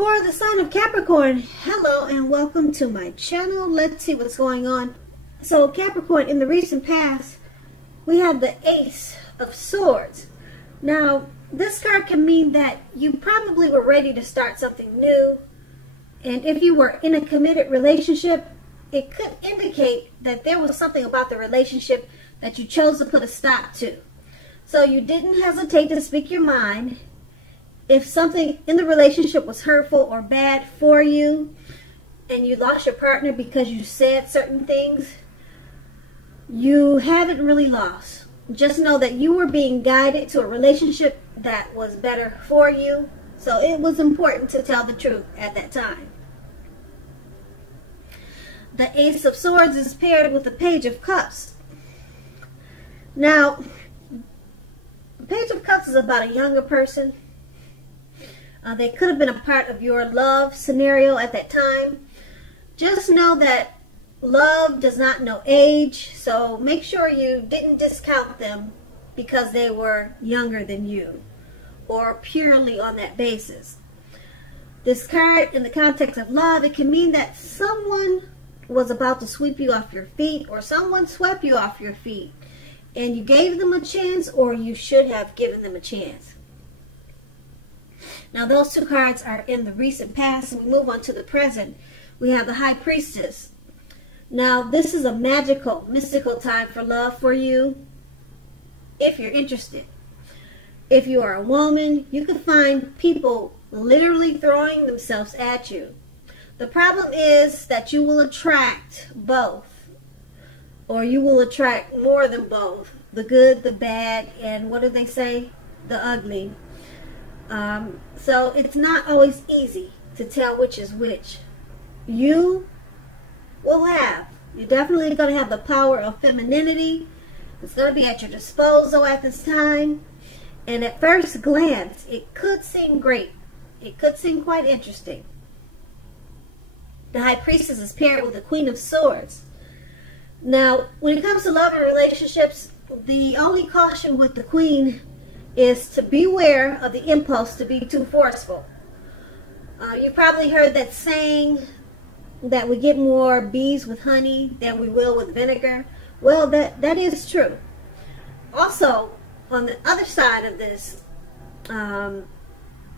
For the sign of Capricorn, hello and welcome to my channel. Let's see what's going on. So Capricorn, in the recent past, we have the Ace of Swords. Now, this card can mean that you probably were ready to start something new. And if you were in a committed relationship, it could indicate that there was something about the relationship that you chose to put a stop to. So you didn't hesitate to speak your mind. If something in the relationship was hurtful or bad for you, and you lost your partner because you said certain things, you haven't really lost. Just know that you were being guided to a relationship that was better for you. So it was important to tell the truth at that time. The Ace of Swords is paired with the Page of Cups. Now, the Page of Cups is about a younger person. They could have been a part of your love scenario at that time. Just know that love does not know age, so make sure you didn't discount them because they were younger than you, or purely on that basis. This card, in the context of love, it can mean that someone was about to sweep you off your feet, or someone swept you off your feet, and you gave them a chance, or you should have given them a chance. Now, those two cards are in the recent past. We move on to the present. We have the High Priestess. Now, this is a magical, mystical time for love for you, if you're interested. If you are a woman, you can find people literally throwing themselves at you. The problem is that you will attract both, or you will attract more than both. The good, the bad, and what do they say? The ugly. So it's not always easy to tell which is which. You're definitely going to have the power of femininity. It's going to be at your disposal at this time. And at first glance, it could seem great. It could seem quite interesting. The High Priestess is paired with the Queen of Swords. Now, when it comes to love and relationships, the only caution with the Queen is to beware of the impulse to be too forceful. You probably heard that saying that we get more bees with honey than we will with vinegar. Well, that is true. Also, on the other side of this,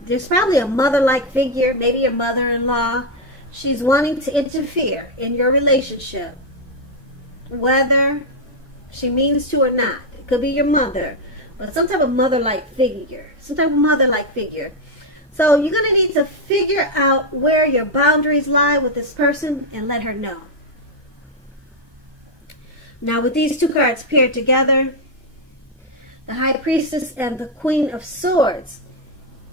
there's probably a mother-like figure, maybe your mother-in-law. She's wanting to interfere in your relationship, whether she means to or not. It could be your mother, but some type of mother-like figure. So you're going to need to figure out where your boundaries lie with this person and let her know. Now, with these two cards paired together, the High Priestess and the Queen of Swords,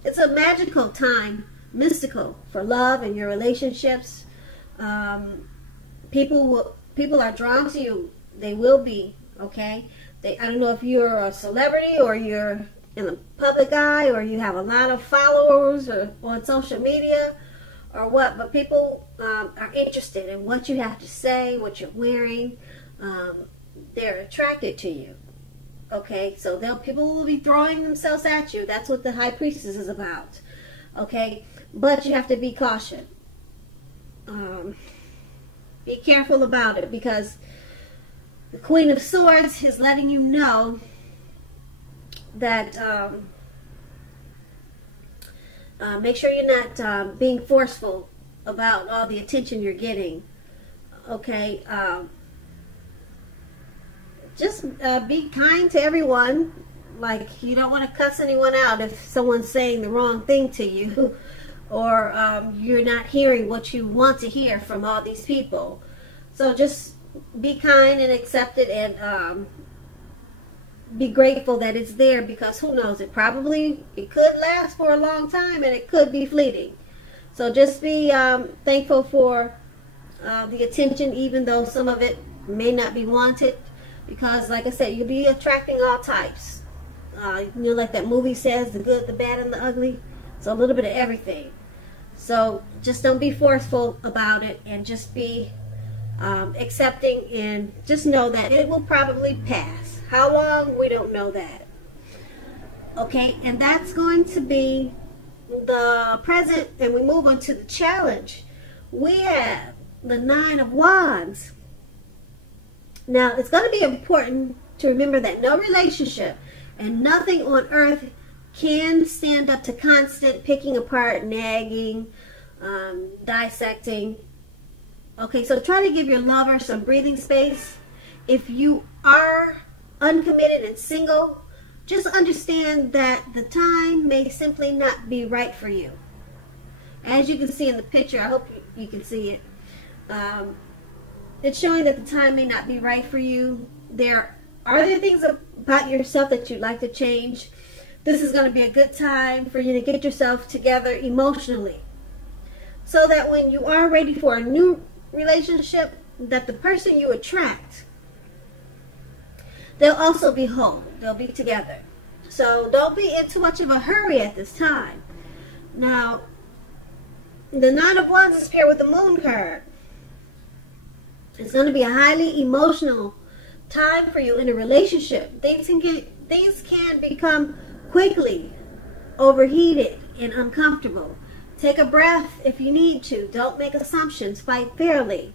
it's a magical time, mystical, for love and your relationships. People are drawn to you. They will be, okay? I don't know if you're a celebrity or you're in the public eye or you have a lot of followers or on social media or what, but people are interested in what you have to say, what you're wearing. They're attracted to you. Okay, so people will be throwing themselves at you. That's what the High Priestess is about. Okay, but you have to be cautious. Be careful about it, because the Queen of Swords is letting you know that make sure you're not being forceful about all the attention you're getting. Okay, just be kind to everyone. Like, you don't want to cuss anyone out if someone's saying the wrong thing to you, or you're not hearing what you want to hear from all these people. So just be kind and accept it, and be grateful that it's there, because who knows, it could last for a long time, and it could be fleeting. So just be thankful for the attention, even though some of it may not be wanted, because like I said, you'll be attracting all types. Like that movie says, the good, the bad, and the ugly. So a little bit of everything. So just don't be forceful about it, and just be accepting, and just know that it will probably pass. How long? We don't know that. Okay, and that's going to be the present and we move on to the challenge, we have the Nine of Wands. Now, it's going to be important to remember that no relationship and nothing on earth can stand up to constant picking apart, nagging, dissecting. Okay, so try to give your lover some breathing space. If you are uncommitted and single, just understand that the time may simply not be right for you. As you can see in the picture, I hope you can see it. It's showing that the time may not be right for you. Are there things about yourself that you'd like to change? This is going to be a good time for you to get yourself together emotionally, so that when you are ready for a new relationship, that the person you attract, they'll also be whole. They'll be together. So don't be in too much of a hurry at this time. Now, the Nine of Wands is paired with the Moon card. It's going to be a highly emotional time for you in a relationship. Things can become quickly overheated and uncomfortable. Take a breath if you need to. Don't make assumptions. Fight fairly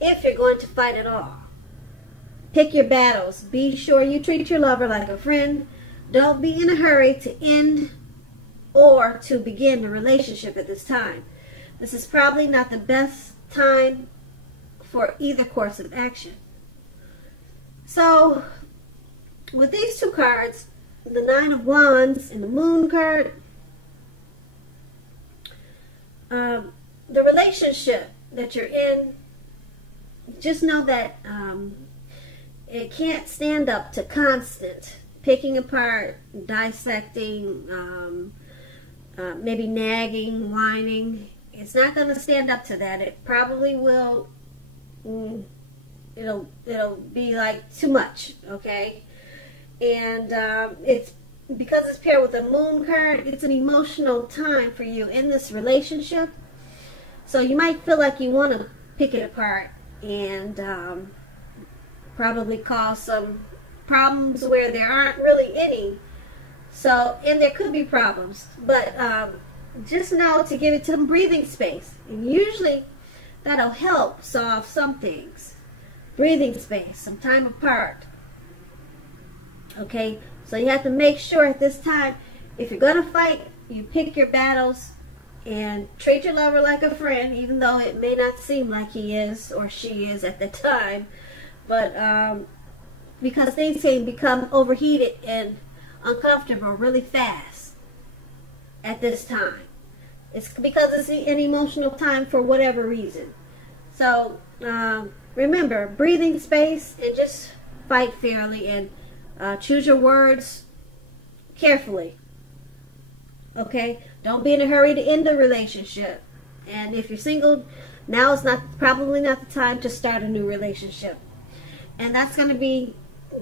if you're going to fight at all. Pick your battles. Be sure you treat your lover like a friend. Don't be in a hurry to end or to begin a relationship at this time. This is probably not the best time for either course of action. So, with these two cards, the Nine of Wands and the Moon card, the relationship that you're in, just know that it can't stand up to constant picking apart, dissecting, maybe nagging, whining. It's not going to stand up to that. It probably will. It'll be like too much, okay? And it's because it's paired with a Moon card. It's an emotional time for you in this relationship. So you might feel like you want to pick it apart and probably cause some problems where there aren't really any. So, and there could be problems, but just know to give it some breathing space, and usually that'll help solve some things. Breathing space, some time apart. Okay, so you have to make sure at this time, if you're going to fight, you pick your battles and treat your lover like a friend, even though it may not seem like he is or she is at the time. But because things can become overheated and uncomfortable really fast at this time. It's because it's an emotional time for whatever reason. So remember, breathing space and just fight fairly and choose your words carefully. Okay? Don't be in a hurry to end the relationship. And if you're single, now is probably not the time to start a new relationship. And that's going to be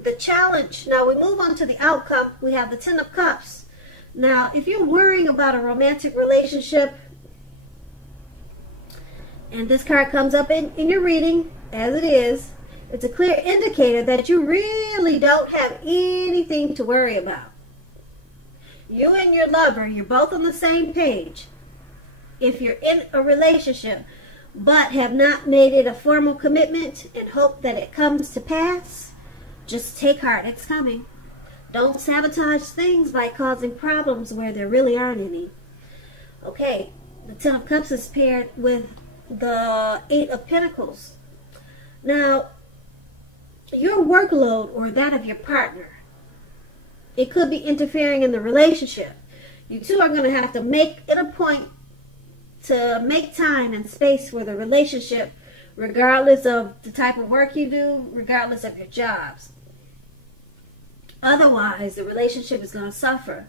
the challenge. Now we move on to the outcome. We have the Ten of Cups. Now, if you're worrying about a romantic relationship, and this card comes up in your reading, as it is, it's a clear indicator that you really don't have anything to worry about. You and your lover, you're both on the same page. If you're in a relationship, but have not made it a formal commitment and hope that it comes to pass, just take heart, it's coming. Don't sabotage things by causing problems where there really aren't any. Okay, the Ten of Cups is paired with the Eight of Pentacles. Now, your workload or that of your partner, it could be interfering in the relationship. You two are going to have to make it a point to make time and space for the relationship, regardless of the type of work you do, regardless of your jobs. Otherwise, the relationship is going to suffer.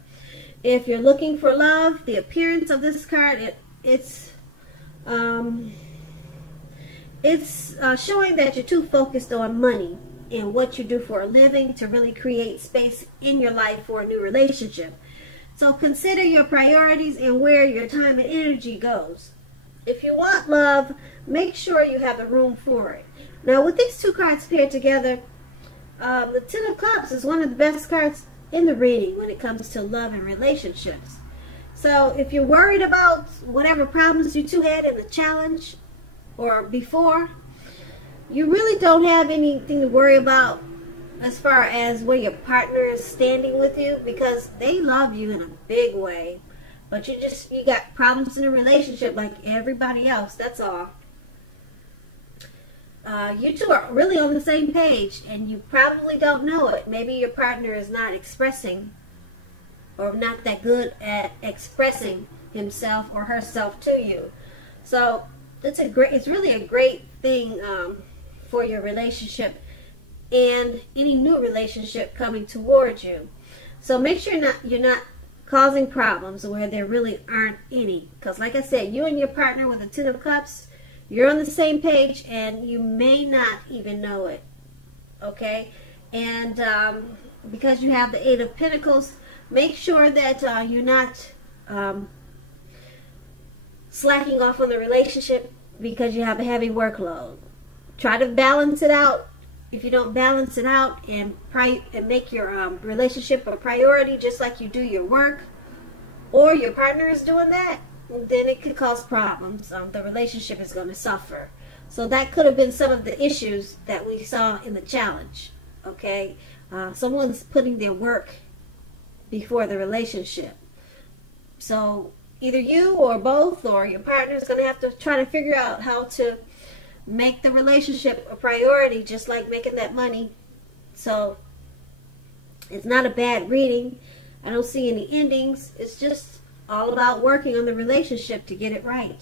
If you're looking for love, the appearance of this card, it's showing that you're too focused on money and what you do for a living to really create space in your life for a new relationship. So consider your priorities and where your time and energy goes. If you want love, make sure you have the room for it. Now, with these two cards paired together, the Ten of Cups is one of the best cards in the reading when it comes to love and relationships. So if you're worried about whatever problems you two had in the challenge or before, you really don't have anything to worry about as far as where your partner is standing with you, because they love you in a big way. But you got problems in a relationship like everybody else. That's all. You two are really on the same page, and you probably don't know it. Maybe your partner is not expressing, or not that good at expressing himself or herself to you. So it's really a great thing for your relationship and any new relationship coming towards you. So make sure you're not causing problems where there really aren't any. Because like I said, you and your partner with the Ten of Cups, you're on the same page, and you may not even know it. Okay? And because you have the Eight of Pentacles, make sure that you're not slacking off on the relationship because you have a heavy workload. Try to balance it out. If you don't balance it out and make your relationship a priority, just like you do your work, or your partner is doing that, then it could cause problems. The relationship is going to suffer. So that could have been some of the issues that we saw in the challenge. Okay, someone's putting their work before the relationship. So either you or both or your partner is going to have to try to figure out how to make the relationship a priority, just like making that money. So it's not a bad reading. I don't see any endings. It's just all about working on the relationship to get it right.